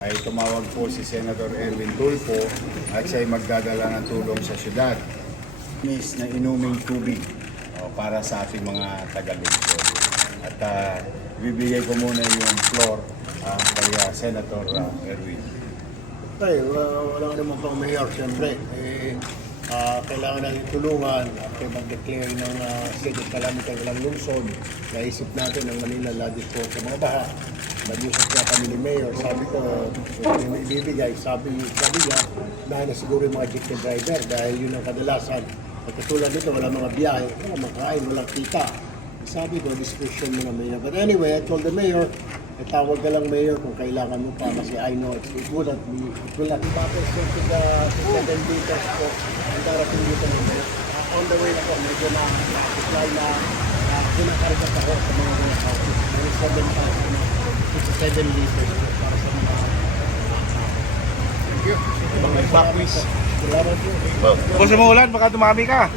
ay tumawag po si Senator Erwin Tulfo at siya ay magdadala ng tulong sa syudad. Miss na inuming tubig o, para sa ating mga taga-lungsod. At ah, bibigay ko muna yung floor ah, kay ah, Senator ah, Erwin. Ay, wala, wala naman pang mayor, siyempre. Eh, ah, kailangan natin tulungan after mag-declare ng uh, state of calamity ilang lungsod. Naisip natin ang Manila Lodge po sa mga baha nag-usap nga kami ni Mayor, sabi ko, yung ibibigay, sabi, sabi niya, dahil na siguro yung mga chicken driver, dahil yun ang kadalasan. At katulad nito, wala mga biyahe, wala makain, wala kita. Sabi ko, discretion mo na Mayor. But anyway, I told the Mayor, tawag ka lang Mayor kung kailangan mo pa kasi I know it's, it will not be, it will not be. Bakit so to the 7 meters po, ang darating dito ng Mayor. Uh, on the way na po, medyo na-apply na, na, na, na, na, na, na, na, na, na, na, na, na, na, na, na, na, 7 liters para sa mga Thank you. Mga evacuees. Wala mo po. Kung sumuulan, baka dumami ka.